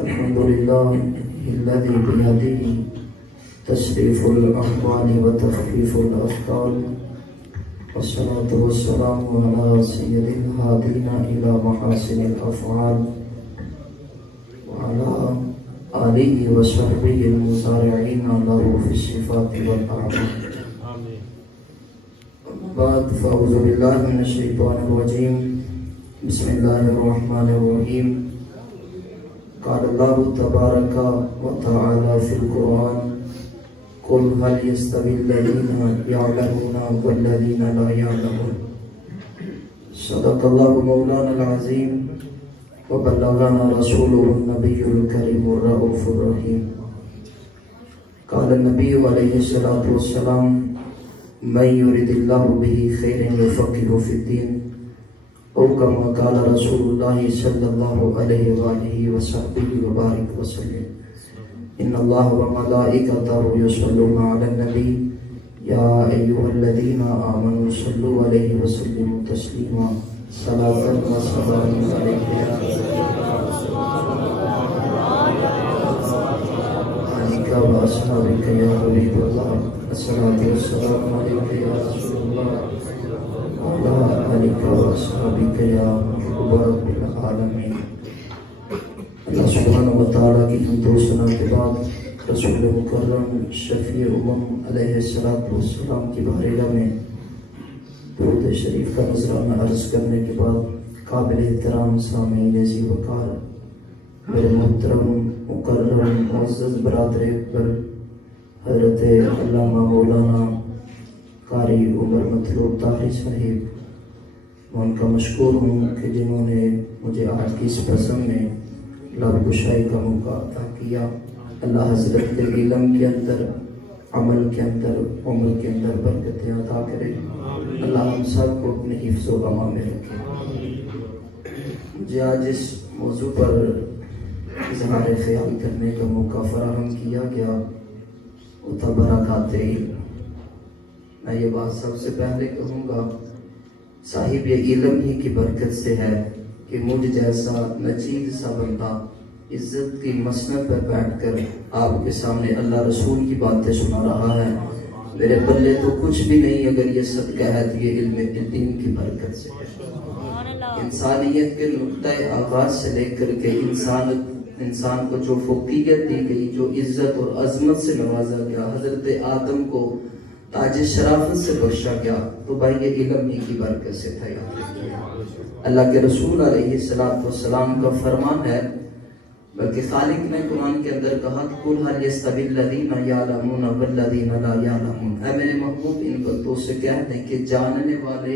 الحمد لله الذي بيده تشريف الأحوال وتخفيف الأثقال، والصلاة والسلام على سيد الهادين إلى محاسن الأفعال، وعلى آله وصحبه المسارعين له في الصفات والأعمال. بعد فأعوذ بالله من الشيطان الرجيم. بسم الله الرحمن الرحيم. قال الله تبارك وتعالى في القرآن: قل هل يستوي الذين يعلمون والذين لا يعلمون. صدق الله مولانا العظيم وبلغنا رسوله النبي الكريم الرؤوف الرحيم. قال النبي عليه الصلاة والسلام: من يرد الله به خيرا يفقهه في الدين، او كما قال رسول الله صلى الله عليه وآله وصحبه وبارك وسلم. ان الله وملائكته يصلون على النبي يا ايها الذين آمنوا صلوا عليه وسلموا تسليما. صلاة وسلام عليك يا آلك وأصحابك يا حبيب الله. الصلاة والسلام عليك يا رسول الله وعلى آلك وأصحابك يا محبوب رب العالمين. اللہ سبحانہ وتعالی کی حمد و ثنا کے بعد رسول مکرم شفیع امم علیہ السلام کی بارگاہ میں درود شریف کا نذرانہ عرض کرنے کے بعد قابل احترام سامعین ذی وقار میرے محترم مکرم معزز برادر اکبر حضرت علامہ مولانا قاری عمر مطلوب طاہری صاحب، میں ان کا مشکور ہوں کہ جنہوں نے مجھے آج کی اس پسند میں لب گشائی کا موقع عطا کیا. اللہ حضرت کے علم کے اندر، عمل کے اندر، عمر کے اندر برکتیں عطا کرے. اللہ ہم سب کو اپنے حفظ و امان میں رکھے. مجھے آج اس موضوع پر اظہار خیال کرنے کا موقع فراہم کیا گیا وہ تھا برکات علم. میں یہ بات سب سے پہلے کہوں گا، صاحب یہ علم ہی کی برکت سے ہے کہ مجھ جیسا نچیز سا بندہ عزت کی مسند پر بیٹھ کر آپ کے سامنے اللہ رسول کی باتیں سنا رہا ہے. میرے بلے تو کچھ بھی نہیں اگر یہ صدقہ ہے تو یہ علم دین کی برکت سے ہے. انسانیت کے نقطۂ آغاز سے لے کر کے انسان کو جو فوقیت دی گئی، جو عزت اور عظمت سے نوازا گیا، حضرت آدم کو تاج شرافت سے بخشا گیا، تو بھائی یہ علم ہی کی برکت سے تھا. یاد رکھیے اللہ کے رسول علیہ السلام کا فرمان ہے، بلکہ خالق نے قرآن کے اندر کہا کہ قل هل يستوي الذين يعلمون والذين لا يعلمون. اے میرے محبوب ان بندوں سے کہہ دیں کہ جاننے والے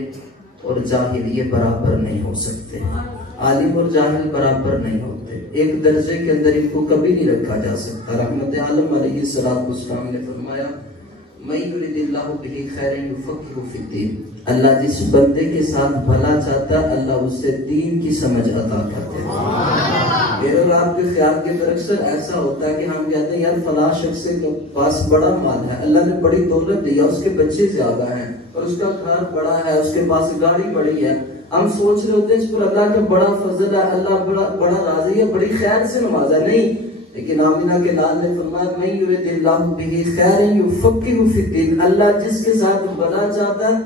اور جاہل یہ برابر نہیں ہو سکتے. عالم اور جاہل برابر نہیں ہوتے، ایک درجے کے اندر ان کو کبھی نہیں رکھا جا سکتا. رحمت عالم علیہ السلام نے فرمایا: مَن يُرِدِ اللَّهُ بِهِ خَيْرًا يُفَقِّهُ فِي الدِّينِ. اللہ جس بندے کے ساتھ بھلا چاہتا ہے اللہ اسے دین کی سمجھ عطا کرتے ہیں. میرے اور آپ کے خیال کے در اکثر ایسا ہوتا ہے کہ ہم کہتے ہیں یار فلاں شخص کے پاس بڑا مال ہے، اللہ نے بڑی دولت دی ہے، اس کے بچے زیادہ ہیں اور اس کا گھر بڑا ہے، اس کے پاس گاڑی بڑی ہے. ہم سوچ رہے ہوتے ہیں اس پر اللہ کا بڑا فضل ہے، اللہ بڑا راضی ہے، بڑی خیر سے نوازا. نہیں، لیکن آمینہ کے لال نے فرمایا: مَن يُرِدِ اللَّهُ بِهِ خَيْرًا يُفَقِّهُ فِي الدِّينِ. اللہ جس کے ساتھ بھلا چاہتا ہے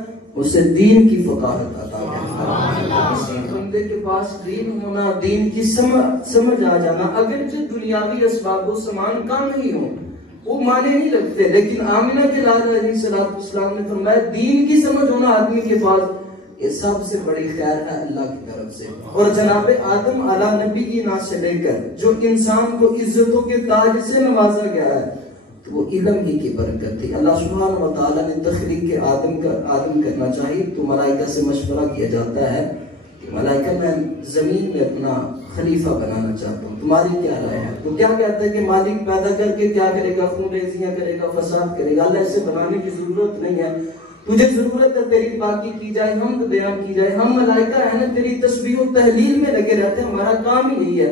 اسے دین کی فقاہت عطا کرتا ہے. کسی بندے کے پاس دین ہونا، دین کی سمجھ آ جانا، اگرچہ دنیاوی اسباب و سامان کم ہی ہوں وہ مانے نہیں لگتے، لیکن آمینہ کے لال علیہ السلام نے فرمایا دین کی سمجھ ہونا آدمی کے پاس یہ سب سے بڑی خیر ہے اللہ کی طرف سے. اور جناب آدم علیہ نبی کی نا سے لے کر جو انسان کو عزتوں کے تاج سے نوازا گیا ہے تو وہ علم ہی کی برکت تھی. اللہ سبحانہ وتعالی نے تخلیق کے آدم کرنا چاہیے تو ملائکہ سے مشورہ کیا جاتا ہے کہ ملائکہ میں زمین میں اپنا خلیفہ بنانا چاہتا ہوں، تمہاری کیا رائے ہے؟ تو کیا کہتا ہے کہ مالک پیدا کر کے کیا کرے گا؟ خون ریزیاں کرے گا، فساد کرے گا. اللہ اسے بنانے کی ضرورت نہیں ہے، تجھے ضرورت ہے تیری پاکی کی جائے، حمد بیان کی جائے. ہم ملائکہ ہیں نا تیری تسبیح و تحلیل میں لگے رہتے ہیں، ہمارا کام ہی نہیں ہے.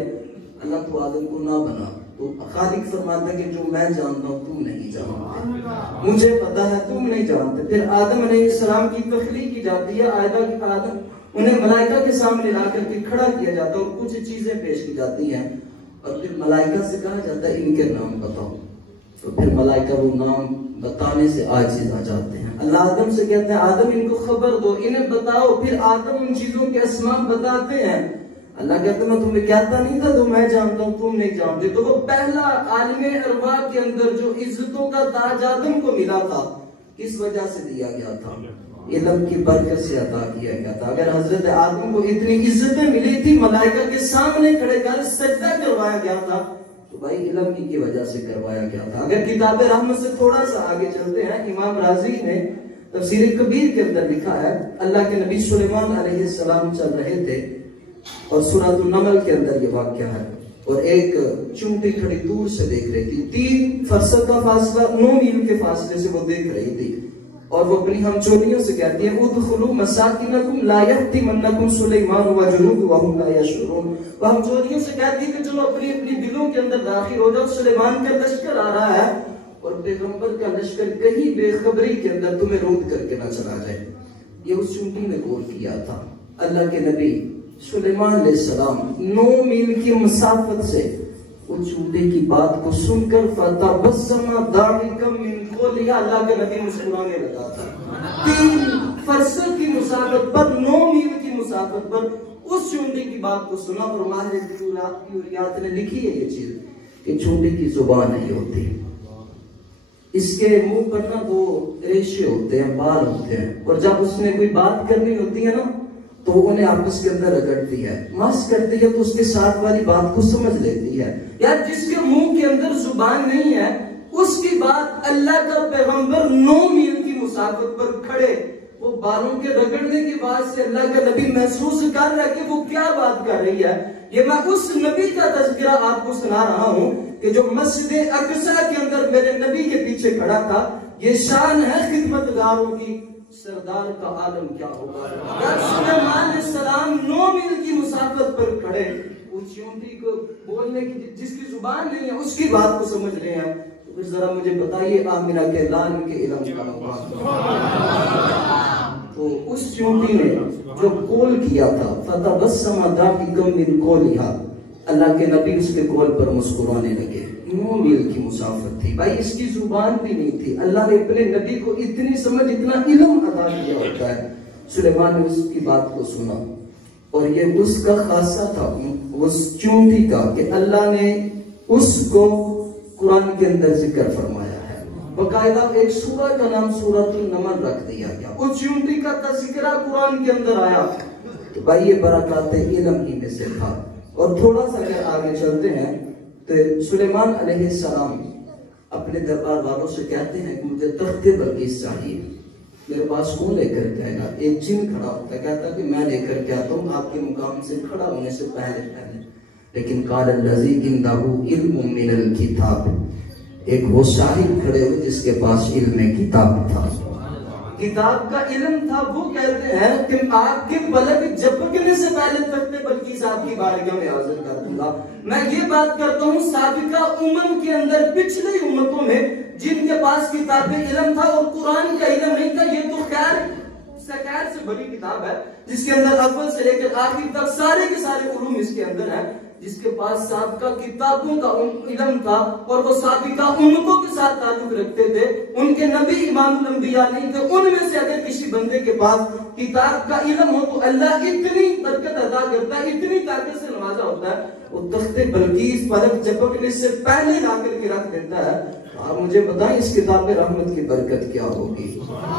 اللہ تو آدم کو نہ بنا، تو خالق فرماتا ہے کہ جو میں جانتا ہوں تم نہیں جانتے، مجھے پتا ہے تم نہیں جانتے۔ پھر آدم علیہ السلام کی تخلیق کی جاتی ہے، آدم انہیں ملائکہ کے سامنے لا کر کے کھڑا کیا جاتا ہے اور کچھ چیزیں پیش کی جاتی ہیں، اور پھر ملائکہ سے کہا جاتا ہے ان کے نام بتاؤ، تو پھر ملائکہ وہ نام بتانے سے عاجز آ جاتے ہیں۔ اللہ آدم سے کہتے ہیں آدم ان کو خبر دو، انہیں بتاؤ، پھر آدم ان چیزوں کے اسماء بتاتے ہیں۔ اللہ کہتا ہے میں تمہیں کہتا نہیں تھا تو میں جانتا ہوں تم نہیں جانتے۔ تو وہ پہلا عالم ارواح کے اندر جو عزتوں کا تاج آدم کو ملا تھا کس وجہ سے دیا گیا تھا؟ علم کی برکت سے عطا کیا گیا تھا۔ اگر حضرت آدم کو اتنی عزتیں ملی تھی، ملائکہ کے سامنے کھڑے کر سجدہ کروایا گیا تھا، تو بھائی علم ہی کی وجہ سے کروایا گیا تھا۔ اگر کتاب رحمت سے تھوڑا سا آگے چلتے ہیں، امام رازی نے تفسیر کبیر کے اندر لکھا ہے اللہ کے نبی سلیمان علیہ السلام چل رہے تھے اور سورۃ النمل کے اندر یہ واقعہ ہے، اور ایک چونٹی کھڑی دور سے دیکھ رہی تھی، 3 فرسخ کا فاصلہ 9 میل کے فاصلے سے وہ دیکھ رہی تھی، اور وہ اپنی ہمچولیوں سے کہتی ہے ادخلوا مساکنکم لا یحطمنکم سلیمان وجنودہ وهم لا یشعرون۔ وہ ہمچولیوں سے کہتی ہے کہ چلو اپنی اپنی دلوں کے اندر داخل ہو جاؤ، سلیمان کا لشکر آ رہا ہے، اور پیغمبر کا لشکر کہیں بے خبری کے اندر تمہیں روک کر کے نہ چلا جائے۔ یہ اس چونٹی نے غور کیا تھا۔ اللہ کے نبی سلیمان علیہ السلام 9 میل کی مسافت سے وہ چونٹی کی بات کو سن کر فتبسم ضاحکا من قولها، اللہ کے نبی مسکرانے لگا تھا۔ 3 فرسخ کی مسافت پر، 9 میل کی مسافت پر اس چونٹی کی بات کو سنا، اور ماہر تیوریات نے لکھی ہے یہ چیز کہ چونٹی کی زبان نہیں ہوتی، اس کے منہ پر نا 2 ریشے ہوتے ہیں، بال ہوتے ہیں، اور جب اس نے کوئی بات کرنی ہوتی ہے نا تو وہ انہیں آپس کے اندر رگڑتی ہے، مس کرتی ہے، تو اس کے ساتھ والی بات کو سمجھ لیتی ہے۔ یا جس کے منہ کے اندر زبان نہیں ہے اس کی بات اللہ کا پیغمبر 9 میل کی مسافت پر کھڑے وہ بالوں کے رگڑنے کی بات سے اللہ کا نبی محسوس کر رہا ہے کہ وہ کیا بات کر رہی ہے۔ یہ میں اس نبی کا تذکرہ آپ کو سنا رہا ہوں کہ جو مسجد اقصی کے اندر میرے نبی کے پیچھے کھڑا تھا۔ یہ شان ہے خدمتگاروں کی، سردار کا عالم کیا ہوگا۔ سلیمان علیہ السلام 9 میل کی مسافت پر کھڑے اس چونٹی کو بولنے کی، جس کی زبان نہیں ہے، اس کی بات کو سمجھ رہے ہیں، تو پھر ذرا مجھے بتائیے آمنہ کے لال کے علم کا ہوگا۔ تو اس چونٹی نے جو قول کیا تھا فتبسم ضاحکا من قولها، اللہ کے نبی اس کے قول پر مسکرانے لگے۔ 9 میل کی مسافت تھی بھائی، اس کی زبان بھی نہیں تھی۔ اللہ نے اپنے نبی کو اتنی سمجھ، اتنا علم عطا کیا ہوتا ہے۔ سلیمان نے اس کی بات کو سنا، اور یہ اس کا خاصہ تھا اس چونٹی کا کہ اللہ نے اس کو قرآن کے اندر ذکر فرمایا ہے، باقاعدہ ایک سورہ کا نام سورۃ النمل رکھ دیا گیا، اس چونٹی کا تذکرہ قرآن کے اندر آیا۔ تو بھائی یہ برکات علم ہی میں سے تھا۔ اور تھوڑا سا اگر آگے چلتے ہیں تو سلیمان علیہ السلام اپنے دربار والوں سے کہتے ہیں کہ مجھے تخت بلقیس چاہیے، میرے پاس کون لے کر کے آئے گا؟ ایک جن کھڑا ہوتا ہے، کہتا کہ میں لے کر کے آتا ہوں آپ کے مقام سے کھڑا ہونے سے پہلے۔ لیکن قال الذی عندہ علم من الکتاب، ایک وہ صاحب کھڑے ہوئے جس کے پاس علم کتاب تھا، کتاب کا علم تھا۔ وہ کہتے ہیں کہ آپ کے پلک جھپکنے سے پہلے تخت بلقیس آپ کی بارگاہ میں حاضر کر دوں گا۔ میں یہ بات کرتا ہوں سابقہ امم کے اندر، پچھلی امتوں میں جن کے پاس کتاب علم تھا اور قرآن کا علم نہیں تھا، یہ تو خیر سے بڑی کتاب ہے جس کے اندر اول سے لے کر آخر تک سارے کے سارے علوم اس کے اندر ہیں۔ جس کے پاس سابقہ کتابوں کا علم تھا اور وہ سابقہ امتوں کے ساتھ تعلق رکھتے تھے، ان کے نبی امام الانبیاء نہیں تھے، ان میں سے اگر کسی بندے کے پاس کتاب کا علم ہو تو اللہ اتنی برکت عطا کرتا ہے، اتنی طاقت سے نوازا ہوتا ہے، وہ تخت بلقیس پلک جھپکنے سے پہلے لا کر کے رکھ دیتا ہے۔ آپ مجھے بتائیں اس کتاب رحمت کی برکت کیا ہوگی؟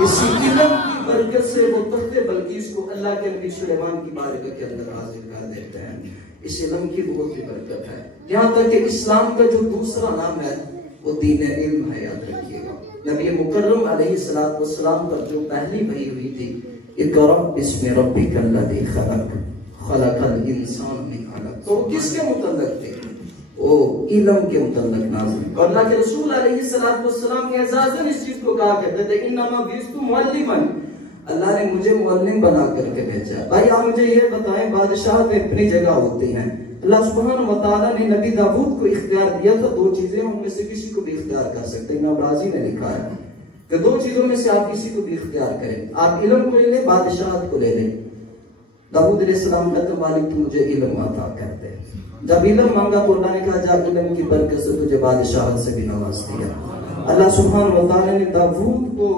اسی علم کی برکت سے وہ تخت بلقیس کو اللہ کے نبی سلیمان کی بارگاہ کے اندر حاضر کر دیتے ہیں۔ اس علم کی بہت ہی برکت ہے، یہاں تک کہ اسلام کا جو دوسرا نام ہے وہ دین علم ہے، یاد رکھیے گا۔ نبی مکرم علیہ السلام پر جو پہلی وحی ہوئی تھی، اقرأ بسم ربک الذی خلق خلق الانسان من علق، تو کس کے متعلق تھے؟ وہ علم کے متعلق نازل۔ اور اللہ کے رسول علیہ السلام اعزازاً اس چیز کو کہا کرتے تھے انما بعثت معلما، اللہ نے مجھے معلم بنا کر کے بھیجا ہے۔ بھائی آپ مجھے یہ بتائیں، بادشاہت اپنی جگہ ہوتی ہیں، اللہ سبحانہ وتعالیٰ نے نبی داؤد کو اختیار دیا تھا، دو چیزیں ان میں سے کسی کو بھی اختیار کر سکتے ہیں۔ امام رازی نے لکھا ہے کہ دو چیزوں میں سے آپ کسی کو بھی اختیار کریں، آپ علم کو لے لیں، بادشاہت کو لے لیں۔ داؤد علیہ السلام کہتے ہیں مالک تو مجھے علم عطا کر دے، جب علم مانگا تو اللہ نے کہا جا علم کی برکت سے تجھے بادشاہت سے بھی نواز دیا۔ اللہ سبحانہ وتعالیٰ نے داؤد کو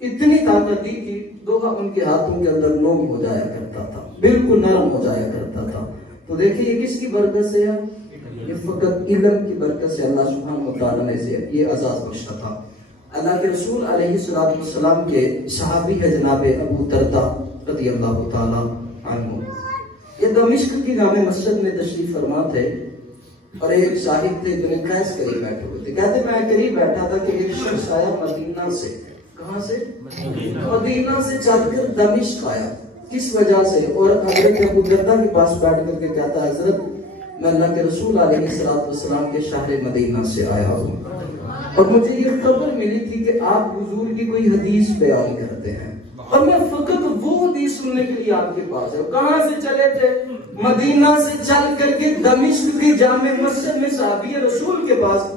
اتنی طاقت دی کہ لوہا ان کے ہاتھوں کے اندر نرم ہو جایا کرتا تھا، بالکل نرم ہو جایا کرتا تھا۔ تو دیکھیں یہ کس کی برکت سے ہے؟ یہ فقط علم کی برکت سے اللہ سبحانہ وتعالیٰ نے یہ اعزاز بخشا تھا۔ اللہ کے رسول علیہ السلام کے صحابی ہے جناب ابو درداء رضی اللہ تعالیٰ عنہ، یہ دمشق کی جامع مسجد میں تشریف فرما تھے، اور ایک صاحب تھے جو قیس قریب بیٹھے ہوئے تھے۔ کہتے میں قریب بیٹھا تھا کہ ایک شخص آیا مدینہ سے، کہاں سے؟ مدینہ سے چل کر دمشق آیا، کس وجہ سے؟ اور حضرت ابو درداء کے پاس بیٹھ کر کے کہتا ہے حضرت میں اللہ کے رسول علیہ السلام کے شہر مدینہ سے آیا ہوں، اور مجھے یہ خبر ملی تھی کہ آپ حضور کی کوئی حدیث بیان کرتے ہیں، اور میں فقط وہ حدیث سننے کے لیے آپ کے پاس ہے۔ کہاں سے چلے تھے؟ مدینہ سے چل کر کے دمشق کی جامع مسجد میں صحابی رسول کے پاس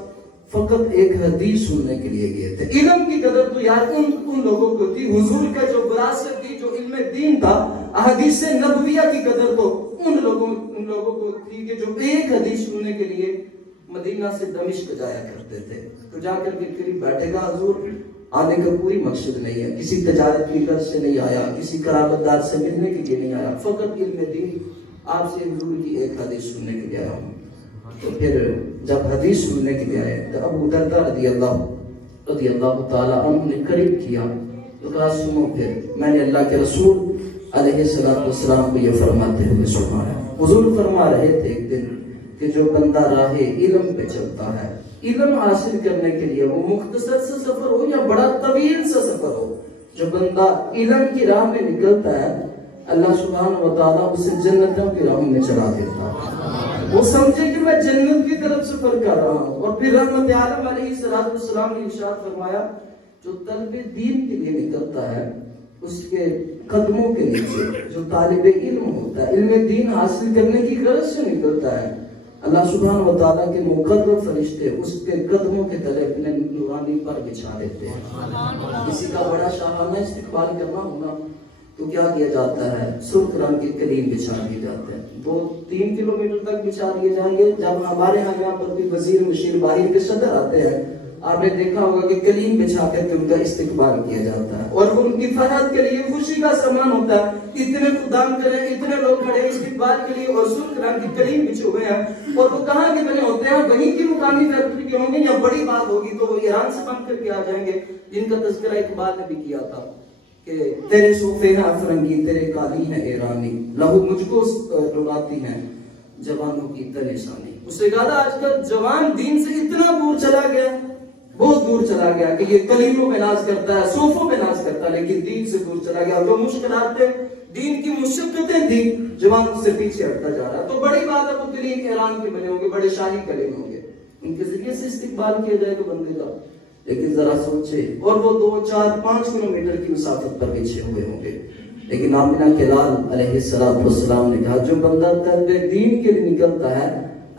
فقط ایک حدیث سننے کے لیے گئے تھے۔ علم کی قدر تو یار ان لوگوں کو تھی، حضور کا جو وراثت تھی، جو علم دین تھا، احادیث نبویہ کی قدر تو ان لوگوں کو تھی کہ جو ایک حدیث سننے کے لیے مدینہ سے دمشق جایا کرتے تھے۔ تو جا کر کے قریب بیٹھے گا، حضور آنے کا کوئی مقصد نہیں ہے، کسی تجارت کی غرض سے نہیں آیا، کسی قرابت دار سے ملنے کے لیے نہیں آیا، فقط علم دین آپ سے حضور کی ایک حدیث سننے کے لیے آیا ہوں۔ تو پھر جب حدیث سننے کے لیے آئے تو ابو درداء رضی اللہ تعالیٰ عنہ نے قریب کیا تو کہا سنو، پھر میں نے اللہ کے رسول علیہ السلام کو یہ فرماتے ہوئے سنا ہے۔ حضور فرما رہے تھے ایک دن کہ جو بندہ راہ علم پہ چلتا ہے، علم حاصل کرنے کے لیے وہ مختصر سا سفر ہو یا بڑا طویل سا سفر ہو، جو بندہ علم کی راہ میں نکلتا ہے اللہ سبحانہ وتعالیٰ اسے جنتوں کی راہ میں چلا دیتا ہے۔ وہ سمجھے کہ میں جنت کی طرف سفر کر رہا ہوں۔ اور پھر رحمت عالم علیہ السلام نے ارشاد فرمایا جو طالب دین کے لیے نکلتا ہے اس کے قدموں کے نیچے جو طالب علم ہوتا ہے، علم دین حاصل کرنے کی غرض سے نکلتا ہے، اللہ سبحانہ وتعالیٰ کے مقرب فرشتے اس کے قدموں کے تلے اپنے نورانی پر بچھا دیتے ہیں۔ کسی کا بڑا شاہانہ استقبال کرنا ہونا تو کیا کیا جاتا ہے؟ سرخ رنگ کے قلیم بچھا دیے جاتے ہیں، 2-3 کلومیٹر تک بچھا دیے جائیں گے۔ جب ہمارے یہاں پر بھی وزیر مشیر باہر کے صدر آتے ہیں، آپ نے دیکھا ہوگا کہ قلیم بچھا کر کے ان کا استقبال کیا جاتا ہے، اور وہ ان کی فرحت کے لیے خوشی کا سامان ہوتا ہے۔ اتنے خدام کریں، اتنے لوگ کھڑے استقبال کے لیے، اور سرخ رنگ کی قلیم بچھے ہوئے ہیں، اور وہ کہاں کے بنے ہوتے ہیں؟ وہیں کی مقامی فیکٹری کے ہوں گے، یا بڑی بات ہوگی تو وہ ایران سے بن کر کے آ جائیں گے، جن کا تذکرہ اقبال نے بھی کیا تھا کہ تیرے صوفے ہیں افرنگی، تیرے قالی ہیں ایرانی، لہو مجھ کو رلاتی ہیں جوانوں کی تنشانی۔ اس سے زیادہ آج کل جوان دین سے اتنا دور چلا گیا، بہت دور چلا گیا کہ یہ کلیموں میں ناز کرتا ہے، صوفوں میں ناز کرتا ہے، لیکن دین سے دور چلا گیا۔ جو مشکلات تھے، دین کی مشقتیں تھیں، جوان اس سے پیچھے ہٹتا جا رہا ہے۔ تو بڑی بات ہے وہ کلیم ایران کے بنے ہوں گے، بڑے شاہی کلیم ہوں گے، ان کے ذریعے سے استقبال کیا جائے گا بندے کا۔ لیکن ذرا سوچے، اور وہ 2, 4, 5 کلومیٹر کی مسافت پر بچھے ہوئے ہوں گے، لیکن آمنہ کے لال علیہ السلام نے کہا جو بندہ طلب دین کے لیے نکلتا ہے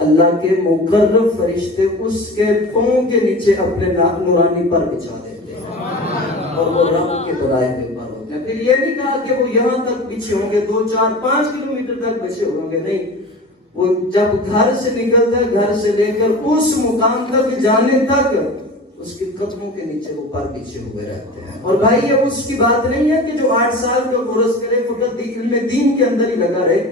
اللہ کے مقرب فرشتے اس کے پاؤں کے نیچے اپنے نورانی پر بچھا دیتے ہیں، اور وہ رب کے بنائے ہوئے پر ہوتے ہیں۔ پھر یہ نہیں کہا کہ وہ یہاں تک بچھے ہوں گے، 2, 4, 5 کلومیٹر تک بچھے ہوں گے، نہیں، وہ جب گھر سے نکلتا ہے، گھر سے لے کر اس مقام تک جانے تک اس کے قدموں کے نیچے وہ پر بچھے ہوئے رہتے ہیں۔ اور بھائی یہ اس کی بات نہیں ہے کہ جو 8 سال کا کورس کرے فقط علم دین کے اندر ہی لگا رہے،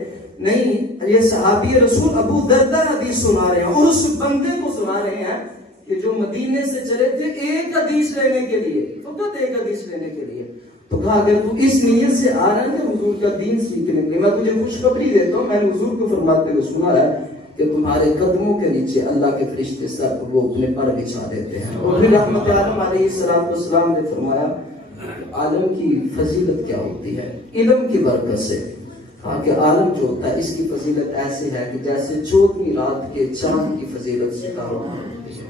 نہیں، یہ صحابی رسول ابو درداء حدیث سنا رہے ہیں، اور اس بندے کو سنا رہے ہیں کہ جو مدینے سے چلے تھے ایک حدیث لینے کے لیے، فقط ایک حدیث لینے کے لیے۔ تو کہا اگر تو اس نیت سے آ رہا ہے حضور کا دین سیکھنے کے لیے، میں تجھے خوشخبری دیتا ہوں، میں نے حضور کو فرماتے ہوئے سنا ہے کہ تمہارے قدموں کے نیچے اللہ کے فرشتے سر وہ اپنے پر بچھا دیتے ہیں۔ اور پھر رحمت عالم علیہ السلام نے فرمایا عالم کی فضیلت کیا ہوتی ہے؟ علم کی برکت سے۔ کہا کہ عالم جو ہوتا ہے اس کی فضیلت ایسے ہے کہ جیسے 14ویں رات کے چاند کی فضیلت ستاروں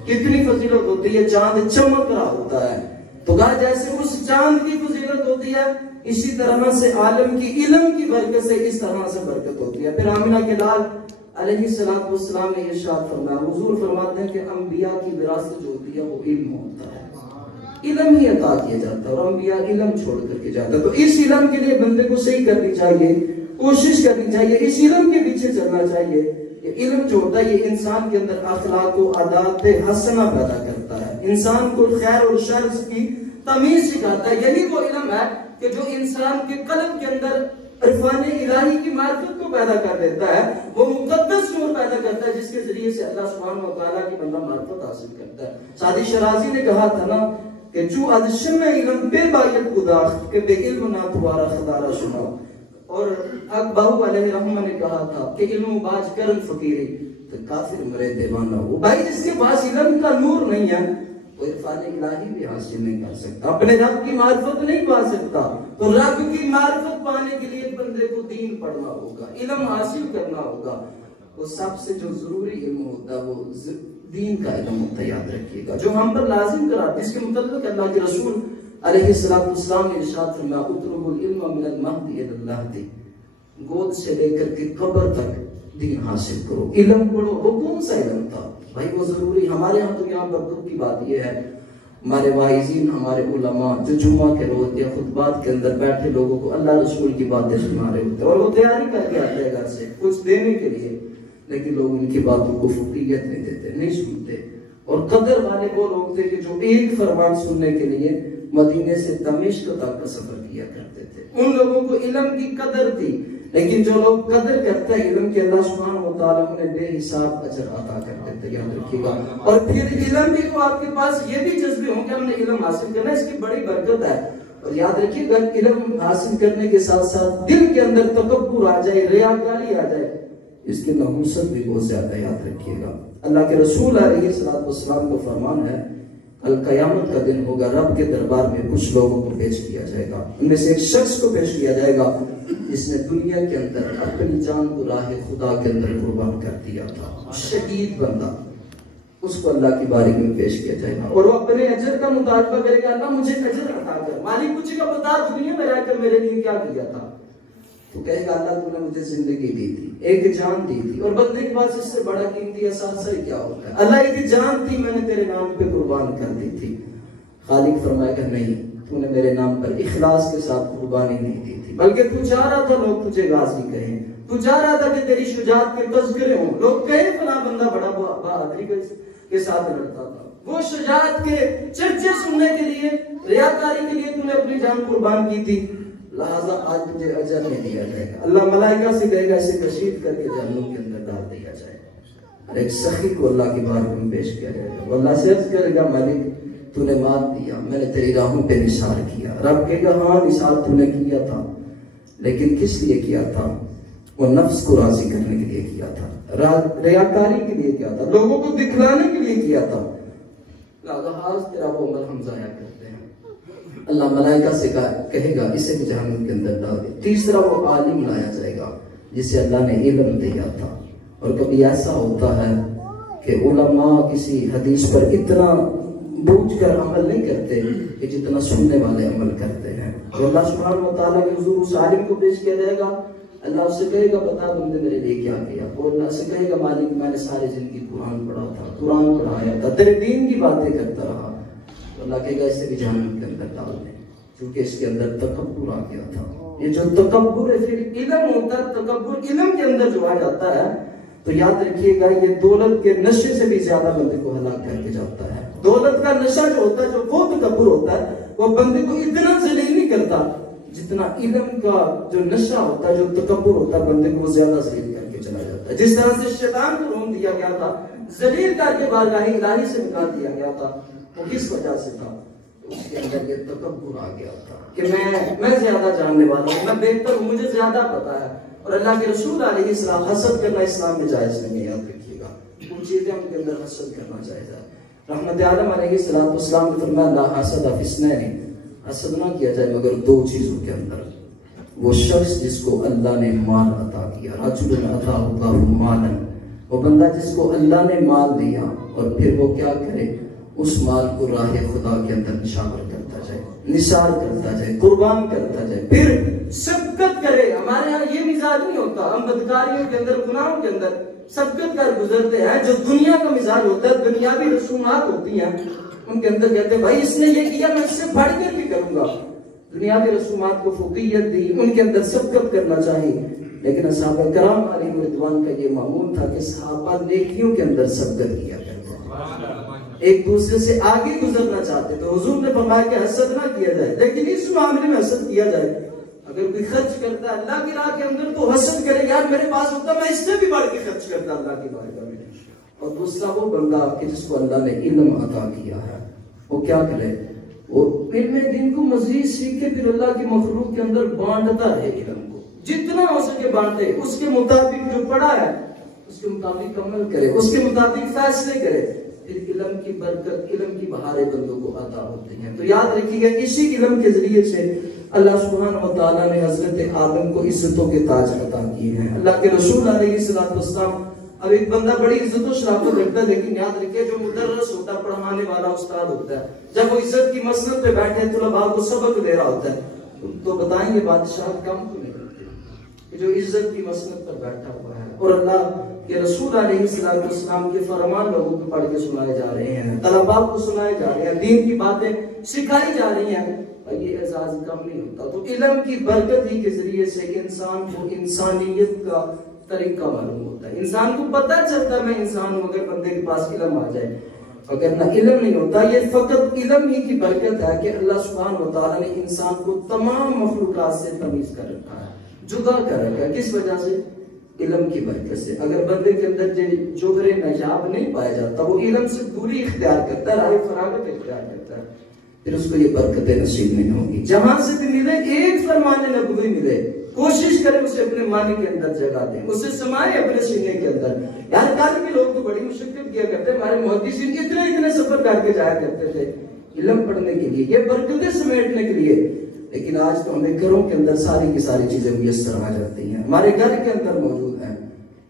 کتنی فضیلت ہوتی ہے، چاند چمک رہا ہوتا ہے، تو کہا جیسے اس چاند کی فضیلت ہوتی ہے اسی طرح سے عالم کی علم کی برکت سے اس طرح سے برکت ہوتی ہے۔ پھر آمنہ کے لال علیہ السلام نے ارشاد فرمایا، حضور فرماتے ہیں کہ انبیاء کی وراثت جو ہوتی ہے وہ علم ہوتا ہے، علم ہی عطا کیا جاتا ہے اور انبیاء علم چھوڑ کر کے جاتا ہے۔ تو اس علم کے لیے بندے کو صحیح کرنی چاہیے، کوشش کرنی چاہیے، اس علم کے پیچھے چلنا چاہیے۔ یہ علم جو ہوتا ہے یہ انسان کے اندر اخلاق و عادات حسنہ پیدا کرتا ہے، انسان کو خیر اور شر کی تمیز سکھاتا ہے۔ یہی وہ علم ہے کہ جو انسان کے قلب کے اندر عرفان الہی کی معرفت کو پیدا کر دیتا ہے، وہ مقدس نور پیدا کرتا ہے جس کے ذریعے سے اللہ سبحانہ و تعالیٰ کی بندہ معرفت حاصل کرتا ہے۔ سعدی شرازی نے کہا تھا نا کہ جو از شمع علم بے باید گداخت کہ بے علم نہ توارا خدارہ شما، اور اکباہو علیہ رحمہ نے کہا تھا کہ علم باج کرن فقیری تو کافر مرے دیوانہ ہو۔ بھائی جس کے پاس علم کا نور نہیں ہے وہ عرفان الہی بھی حاصل نہیں کر سکتا، اپنے رب کی معرفت نہیں پا سکتا۔ تو رب کی معرفت پانے کے لیے بندے کو دین پڑھنا ہوگا، علم حاصل کرنا ہوگا۔ وہ سب سے جو ضروری علم ہوتا ہے وہ دین کا علم ہوتا ہے، یاد رکھیے گا، جو ہم پر لازم کرا، جس کے متعلق اللہ کے رسول علیہ السلام نے ارشاد فرمایا، اطلبوا العلم من المہد الی اللحد، گود سے لے کر کے قبر تک دین حاصل کرو، علم پڑھو۔ وہ کون سا علم تھا بھائی؟ وہ ضروری ہمارے ہاں تو یہاں پر دکھ کی بات یہ ہے، ہمارے واعظین، ہمارے علماء جو جمعہ کے روز یا خطبات کے اندر بیٹھے لوگوں کو اللہ رسول کی باتیں سنا رہے ہوتے ہیں، اور وہ تیاری کر کے آتے ہیں گھر سے کچھ دینے کے لیے، لیکن لوگ ان کی باتوں کو فقیت نہیں دیتے، نہیں سنتے۔ اور قدر والے وہ لوگ تھے کہ جو ایک فرمان سننے کے لیے مدینے سے دمشق تک کا سفر کیا کرتے تھے، ان لوگوں کو علم کی قدر تھی۔ لیکن جو لوگ قدر کرتے ہیں علم کے، اللہ سبحانہ و تعالیٰ انہیں بے حساب اجر عطا کر دیتے ہیں، یاد رکھیے گا۔ اور پھر علم بھی تو آپ کے پاس یہ بھی جذبے ہوں کہ ہم نے علم حاصل کرنا ہے، اس کی بڑی برکت ہے۔ اور یاد رکھیے گا علم حاصل کرنے کے ساتھ ساتھ دل کے اندر تکبر آ جائے، ریاکاری آ جائے، اس کی نحوست بھی بہت زیادہ، یاد رکھیے گا۔ اللہ کے رسول علیہ السلام کو فرمان ہے، کل قیامت کا دن ہوگا، رب کے دربار میں کچھ لوگوں کو پیش کیا جائے گا، ان میں سے ایک شخص کو پیش کیا جائے گا جس نے دنیا کے اندر اپنی جان کو راہ خدا کے اندر قربان کر دیا تھا، شہید بندہ، اس کو اللہ کی بارگاہ میں پیش کیا جائے گا، اور وہ اپنے اجر کا مطالبہ کرے گا، اللہ مجھے اجر عطا کر۔ مالک پوچھے گا بتا دنیا میں رہ کر میرے لیے کیا کیا تھا؟ تو کہے گا اللہ تو نے مجھے زندگی دی تھی، ایک جان دی تھی، اور بندے کے پاس اس سے بڑا قیمتی اثاثہ کیا ہوتا ہے؟ اللہ ایک جان تھی میں نے تیرے نام پہ قربان کر دی تھی۔ خالق فرمائے گا نہیں، تو نے میرے نام پر اخلاص کے ساتھ قربانی نہیں دی تھی، بلکہ تو چاہ رہا تھا لوگ تجھے غازی کہیں، تو چاہ رہا تھا کہ تیری شجاعت کے تذکرے ہوں، لوگ کہیں فلاں بندہ بڑا بہادری کے ساتھ لڑتا تھا۔ وہ شجاعت کے چرچے سننے کے لیے، ریاکاری کے لیے تو نے اپنی جان قربان کی تھی، لہذا آج تجھے اجر نہیں دیا جائے گا۔ اللہ ملائکہ سے کہے گا اسے کشید کر کے جہنم کے اندر ڈال دیا جائے گا، اور ایک سخی کو اللہ کی بارگاہ میں پیش کیا جائے گا، وہ اللہ سے عرض کرے گا مالک تو نے مات دیا، میں نے تیری راہوں پہ نثار کیا۔ رب کہے گا ہاں نثار تو نے کیا تھا، لیکن کس لیے کیا تھا؟ وہ نفس کو راضی کرنے کے لیے کیا تھا، ریاکاری کے لیے کیا تھا، لوگوں کو دکھلانے کے لیے کیا تھا، لہذا آج تیرا وہ عمل ہم ضائع کرتے ہیں۔ اللہ ملائکہ سے کہے گا اسے بھی جہنم کے اندر ڈال دے۔ تیسرا وہ عالم لایا جائے گا جسے اللہ نے علم دیا تھا، اور کبھی ایسا ہوتا ہے کہ علماء کسی حدیث پر اتنا بوجھ کر عمل نہیں کرتے کہ جتنا سننے والے عمل کرتے ہیں، اور اللہ سبحانہ و تعالیٰ کے حضور اس عالم کو پیش کیا جائے گا، اللہ اس سے کہے گا بتا بندے میرے لیے کیا کیا؟ وہ اللہ سے کہے گا مالک میں نے ساری زندگی قرآن پڑھا تھا، قرآن پڑھایا تھا، تیرے دین کی باتیں کرتا رہا۔ تو اللہ کہے گا اسے بھی جہنم کے اندر ڈال دیں، کیونکہ اس کے اندر تکبر آ گیا تھا۔ یہ جو تکبر ہے، پھر علم ہوتا ہے، تکبر علم کے اندر جو آ جاتا ہے تو یاد رکھیے گا یہ دولت کے نشے سے بھی زیادہ بندے کو ہلاک کر کے جاتا ہے۔ دولت کا نشہ جو ہوتا ہے، جو وہ تکبر ہوتا ہے، وہ بندے کو اتنا ذلیل نہیں کرتا جتنا علم کا جو نشہ ہوتا ہے، جو تکبر ہوتا ہے، بندے کو زیادہ ذلیل کر کے چلا جاتا ہے۔ جس طرح سے شیطان کو روم دیا گیا تھا، ذلیل کر کے بارگاہ الہی سے نکال دیا گیا تھا، وہ کس وجہ سے تھا؟ اس کے اندر یہ تکبر آ گیا تھا کہ میں زیادہ جاننے والا ہوں، میں بہتر ہوں، مجھے زیادہ پتا ہے۔ اور اللہ کے رسول علیہ السلام حسد کرنا اسلام میں جائز نہیں ہے، یاد رکھیے گا، ان چیزیں ان کے اندر حسد کرنا جائز ہے۔ رحمت عالم علیہ السلام نے فرمایا لا حسد فی اثنین، حسد نہ کیا جائے مگر دو چیزوں کے اندر، وہ شخص جس کو اللہ نے مال عطا کیا، رجل عطا اللہ مالا، وہ بندہ جس کو اللہ نے مال دیا اور پھر وہ کیا کرے، اس مال کو راہ خدا کے اندر نشاور کرتا جائے، نثار کرتا جائے، قربان کرتا جائے، پھر شفقت کرے. ہمارے یہاں یہ مزاج نہیں ہوتا. ہم بدکاریوں کے اندر، گناہوں کے اندر شفقت کر گزرتے ہیں. جو دنیا کا مزاج ہوتا ہے، دنیاوی رسومات ہوتی ہیں، ان کے اندر کہتے ہیں بھائی اس نے یہ کیا، میں اس سے بڑھ کر بھی کروں گا. دنیاوی رسومات کو فوقیت دی، ان کے اندر شفقت کرنا چاہیے. لیکن صحابہ کرام علیہ رضوان کا یہ معمول تھا کہ صحابہ نیکیوں کے اندر شفقت کیا کرتے، ایک دوسرے سے آگے گزرنا چاہتے. تو حضور نے فرمایا کہ حسد نہ کیا جائے، لیکن اس معاملے میں حسد کیا جائے. اگر کوئی خرچ کرتا ہے اللہ کی راہ کے اندر تو حسد کرے، یار میرے پاس ہوتا میں اس سے بھی بڑھ کے خرچ کرتا اللہ کی راہ میں. اور دوسرا وہ بندہ کہ جس کو اللہ نے علم عطا کیا ہے، وہ کیا کرے، وہ علم دین کو مزید سیکھے، پھر اللہ کی مخلوق کے اندر بانٹتا ہے. علم کو جتنا ہو سکے بانٹے، اس کے مطابق جو پڑھا ہے اس کے مطابق عمل کرے، اس کے مطابق فیصلے کرے. پھر علم کی برکت، علم کی بہاریں بندوں کو عطا ہوتی ہیں. تو یاد رکھیے گا اسی علم کے ذریعے سے اللہ سبحانہ و تعالیٰ نے حضرت آدم کو عزتوں کے تاج عطا کیے ہیں. اللہ کے رسول علیہ السلام، اب ایک بندہ بڑی عزت و شرافت رکھتا ہے، لیکن یاد رکھیے جو مدرس ہوتا ہے، پڑھانے والا استاد ہوتا ہے، جب وہ عزت کی مسند پہ بیٹھے طلباء کو سبق دے رہا ہوتا ہے تو بتائیں گے بادشاہ کم کیوں نہیں کرتے، جو عزت کی مسند پر بیٹھا ہوا ہے. اور اللہ کہ رسول علیہ السلام کے فرمان لوگوں کو پڑھ کے سنائے جا رہے ہیں، طلباء کو سنائے جا رہے ہیں، دین کی باتیں سکھائی جا رہی ہیں، اور یہ اعزاز کم نہیں ہوتا. تو علم کی برکت ہی کے ذریعے سے انسان کو انسانیت کا طریقہ معلوم ہوتا ہے. انسان کو پتہ چلتا ہے میں انسان ہوں اگر بندے کے پاس علم آ جائے. اگر نہ علم نہیں ہوتا، یہ فقط علم ہی کی برکت ہے کہ اللہ سبحانہ و تعالیٰ نے انسان کو تمام مخلوقات سے تمیز کر رکھا ہے، جدا کر رکھا ہے. کس وجہ سے؟ علم کی برکت سے. اگر بندے کے اندر جوہر نجاب نہیں پایا جاتا، وہ علم سے دوری اختیار کرتا ہے، راہ فراغت اختیار کرتا ہے، پھر اس کو یہ برکتیں نصیب نہیں ہوں گی. جہاں سے بھی ملے ایک فرمان نبوی ملے، کوشش کریں اسے اپنے معنی کے اندر جگہ دیں، اسے سمائے اپنے سینے کے اندر. یار کل کے لوگ تو بڑی مشقت کیا کرتے ہیں، ہمارے محدثین اتنے سفر کر کے جایا کرتے تھے علم پڑھنے کے لیے، یہ برکتیں سمیٹنے کے لیے. لیکن آج تو ہمیں گھروں کے اندر ساری کی ساری چیزیں میسر آ جاتی ہیں، ہمارے گھر کے اندر موجود ہیں،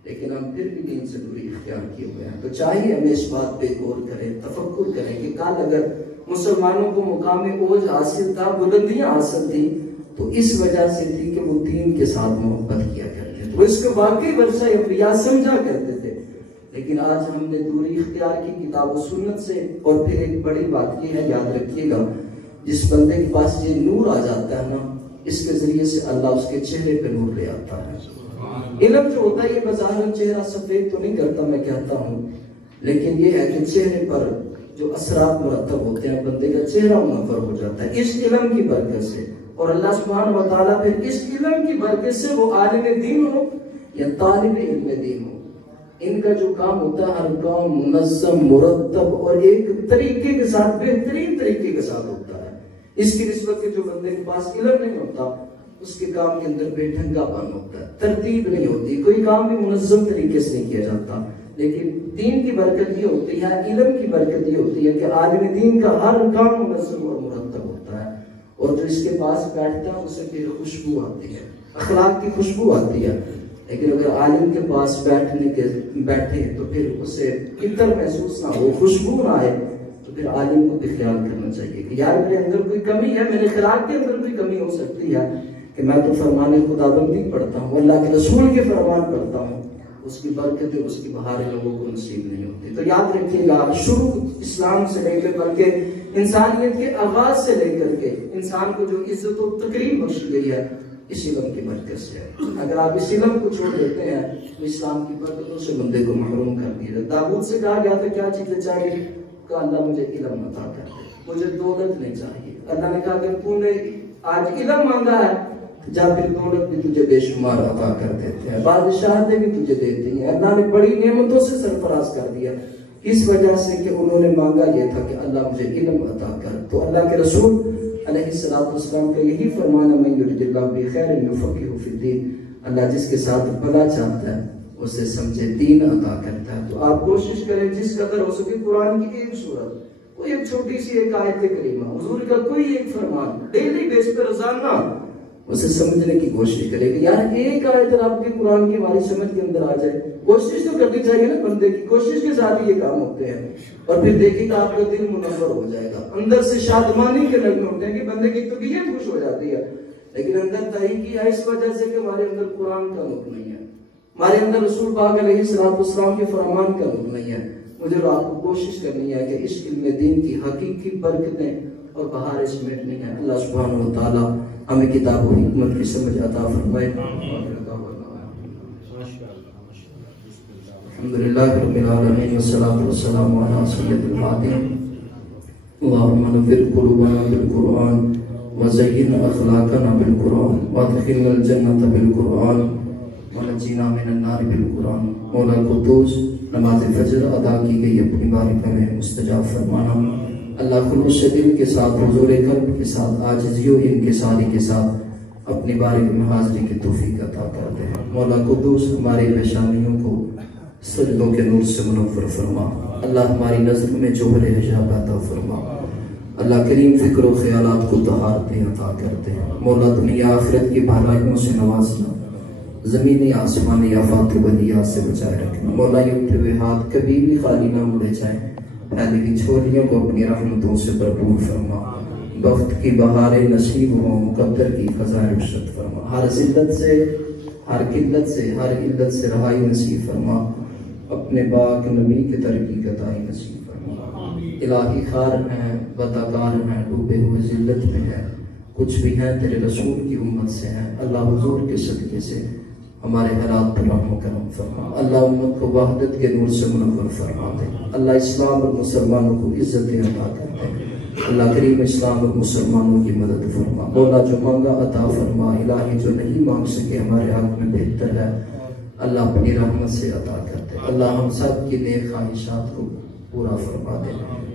لیکن ہم پھر بھی دین سے دوری اختیار کیے ہوئے ہیں. تو چاہیے ہمیں اس بات پہ غور کریں، تفکر کریں کہ کل اگر مسلمانوں کو مقام اوج حاصل تھا، بلندیاں حاصل تھی، تو اس وجہ سے تھی کہ وہ دین کے ساتھ محبت کیا کرتے تھے، وہ اس کو واقعی ورثہ انبیاء سمجھا کرتے تھے. لیکن آج ہم نے دوری اختیار کی کتاب و سنت سے. اور پھر ایک بڑی بات یہ ہے، یاد رکھیے گا، جس بندے کے پاس یہ نور آ جاتا ہے نا، اس کے ذریعے سے اللہ اس کے چہرے پہ نور لے آتا ہے. علم جو ہوتا ہے یہ بظاہر چہرہ سفید تو نہیں کرتا، میں کہتا ہوں، لیکن یہ ہے کہ چہرے پر جو اثرات مرتب ہوتے ہیں، بندے کا چہرہ منور ہو جاتا ہے اس علم کی برکت سے. اور اللہ سبحانہ و تعالیٰ پھر اس علم کی برکت سے وہ عالم دین ہو یا طالب علم دین ہو، ان کا جو کام ہوتا ہے ہر کام منظم، مرتب اور ایک طریقے کے ساتھ، بہترین طریقے کے ساتھ ہوتا ہے. اس کی نسبت کہ جو بندے کے پاس علم نہیں ہوتا، اس کے کام کے اندر بے ڈھنگا پن ہوتا ہے، ترتیب نہیں ہوتی، کوئی کام بھی منظم طریقے سے نہیں کیا جاتا. لیکن دین کی برکت یہ ہوتی ہے، علم کی برکت یہ ہوتی ہے کہ عالم دین کا ہر کام منظم اور مرتب ہوتا ہے. اور جو اس کے پاس بیٹھتا ہے اسے پھر خوشبو آتی ہے، اخلاق کی خوشبو آتی ہے. لیکن اگر عالم کے پاس بیٹھے تو پھر اسے عطر محسوس نہ ہو، خوشبو نہ آئے، تو پھر عالم کو بھی خیال کرنا چاہیے کہ یار میرے اندر کوئی کمی ہے، میرے اخلاق کے اندر کوئی کمی ہو سکتی ہے کہ میں تو فرمان خداوندی پڑھتا ہوں، اللہ کے رسول کے فرمان پڑھتا ہوں، اس کی برکتیں، اس کی بہاریں لوگوں کو نصیب نہیں ہوتی. تو یاد رکھیے گا، شروع اسلام سے لے کر بلکہ انسانیت کے آغاز سے لے کر کے انسان کو جو عزت و تکریم بخشی گئی ہے اس علم کی برکت سے. اگر آپ اس علم کو چھوڑ دیتے ہیں تو اسلام کی برکتوں سے بندے کو محروم کر دیا. داؤد سے کہا گیا تھا کیا چیزیں چاہیے؟ کہا اللہ مجھے علم عطا کر دے، مجھے دولت نہیں چاہیے. اللہ نے کہا اگر تو نے آج علم مانگا ہے جا پھر دولت بھی تجھے بے شمار عطا کر دیتے ہیں، بادشاہتیں بھی تجھے دیتی ہیں. اللہ نے بڑی نعمتوں سے سرفراز کر دیا، اس وجہ سے کہ انہوں نے مانگا یہ تھا کہ اللہ مجھے علم عطا کر. تو اللہ کے رسول علیہ السلام کا یہی فرمان ہے، من یرد اللہ بخیر یفقہہ فی الدین، اللہ جس کے ساتھ بھلا چاہتا ہے اسے سمجھے دین عطا کرتا ہے. تو آپ کوشش کریں جس قدر ہو سکے قرآن کی ایک سورت، کوئی ایک چھوٹی سی ایک آیت کریمہ، حضور کا کوئی ایک فرمان ڈیلی بیس پہ روزانہ اسے سمجھنے کی کوشش کرے کہ یار ایک آیت رب کے قرآن کی ہماری سمجھ کے اندر آ جائے. کوشش تو کرنی چاہیے نا بندے کی, کوشش کے ساتھ ہی یہ کام ہوتے ہیں. اور پھر دیکھیں گا آپ کا دل منور ہو جائے گا, اندر سے شادمانی کے نغمے ہوتے ہیں کہ بندے کی طبیعت خوش ہو جاتی ہے. لیکن اندر تاریکی ہے اس وجہ سے کہ ہمارے اندر قرآن کا نور نہیں ہے, ہمارے اندر رسول پاک علیہ السلام کے فرمان کا نور نہیں ہے. مجھے اور آپ کو کوشش کرنی ہے کہ اس علم دین کی حقیقی برکتیں اور بہار اس مٹنی ہے. اللہ سبحانہ و تعالی ہمیں کتاب و حکمت کی سمجھ عطا فرمائے. الحمدللہ رب العالمین والصلاة والسلام علی سید الفاتح. اللہم نور قلوبنا بالقرآن وزین اخلاقنا بالقرآن وادخلنا الجنت بالقرآن ونجینا من النار بالقرآن. مولا قدوس نماز فجر ادا کی گئی اپنی بارکہ میں مستجاب فرمانا. اللہ خلوص دل کے ساتھ, حضور قلب کے ساتھ, عاجزی و انکساری کے ساتھ اپنی بارکہ میں حاضری کی توفیق عطا کرتے ہیں. مولا قدوس ہماری پیشانیوں کو سجدوں کے نور سے منور فرما. اللہ ہماری نظر میں جوہر حجاب عطا فرما. اللہ کریم فکر و خیالات کو طہارتیں عطا کرتے ہیں. مولا دنیا آخرت کی بھلائیوں سے نوازنا, زمینی آسمانی آفات و بلیات سے بچائے رکھنا. مولا یہ اٹھے ہوئے ہاتھ کبھی بھی خالی نہ مڑے جائیں. پھیلی ہوئی جھولیوں کو اپنی رحمتوں سے بھرپور فرما. وقت کی بہاریں نصیب ہوں, مقدر کی خزائیں رشد فرما. ہر ذلت سے, ہر قلت سے, ہر علت سے رہائی نصیب فرما. اپنے پاک نبی کی ترقی عطائی نصیب فرما. الہی خار ہیں, بدکار ہیں, ڈوبے ہوئے ذلت میں ہیں, کچھ بھی ہیں تیرے رسول کی امت سے ہیں. اللہ حضور کے صدقے سے ہمارے حالات پر رحم و کرم فرما. اللہ امت کو وحدت کے نور سے منور فرما دے. اللہ اسلام اور مسلمانوں کو عزتیں عطا کر دے. اللہ کریم اسلام اور مسلمانوں کی مدد فرما. مولا جو مانگا عطا فرما. الہی جو نہیں مانگ سکے ہمارے حق میں بہتر ہے, اللہ اپنی رحمت سے عطا کر دے. اللہ ہم سب کی نیک خواہشات کو پورا فرما دے.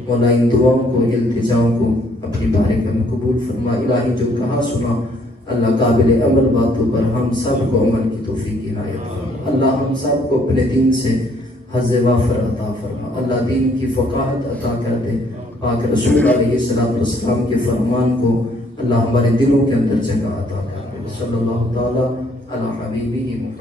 مولا ان دعاؤں کو, التجاؤں کو اپنی بارگاہ میں قبول فرما. الہی جو کہا سنا اللہ قابل عمل باتوں پر ہم سب کو عمل کی توفیق عنایت فرما. اللہ ہم سب کو اپنے دین سے حظ وافر عطا فرما. اللہ دین کی فقاہت عطا کر دے. پاک رسول علیہ السلام کے فرمان کو اللہ ہمارے دلوں کے اندر جگہ عطا کر دے. صلی اللہ تعالی علی حبیبہ